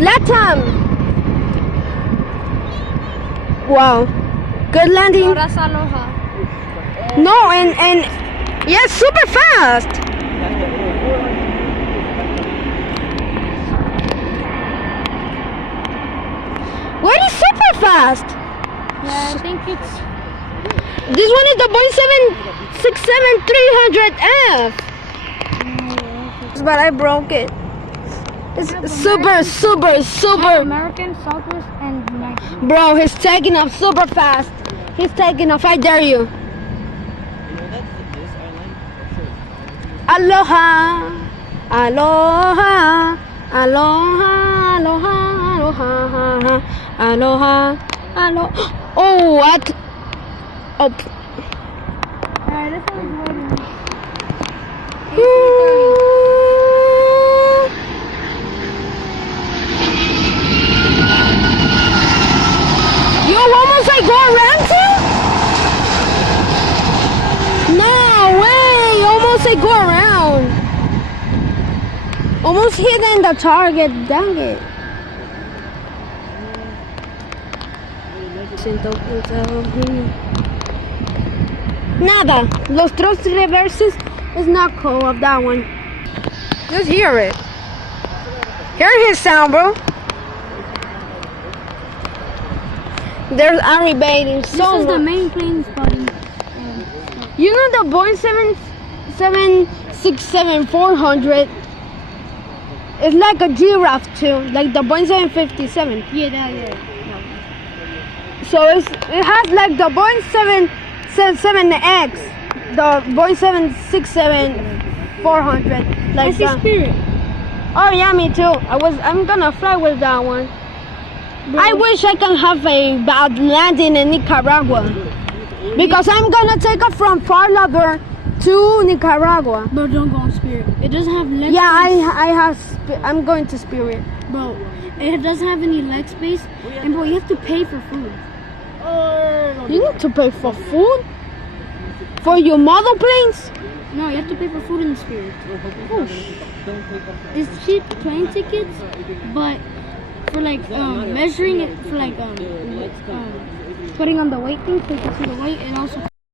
Latam. Wow. Good landing. No, that's Aloha. No, and yes, super fast. What is super fast? Yeah, I think it's... This one is the Boeing 767-300F. But I broke it. It's super. American, Southwest, and United. Bro, he's taking off super fast. He's taking off. I dare you. Aloha, aloha, aloha, aloha, aloha, aloha, aloha. Oh, what? Oh. Alright, this one's loading. You almost like go around too? No way! Almost like go around. Almost hitting the target. Dang it. Nada. Los thrust reverses is not cool of that one. Just hear it. Hear his sound, bro. There's Ari baiting so This is the much. main planes, buddy. You know the Boeing 767-400 is like a giraffe too, like the Boeing 757. Yeah, that, yeah. So it has like the Boeing 777X, the Boeing 767-400. Like I see that. Spirit. Oh yeah, me too. I'm gonna fly with that one. Bro. I wish I can have a bad landing in Nicaragua. Because I'm gonna take off from Fort Lauderdale to Nicaragua. Bro, don't go on Spirit. It doesn't have leg Yeah, space. I'm going to Spirit. Bro, it doesn't have any leg space. And bro, you have to pay for food. You need to pay for food? For your model planes? No, you have to pay for food in the Spirit. It's cheap plane tickets, but for like measuring it, for like putting on the weight thing so you can see the weight, and also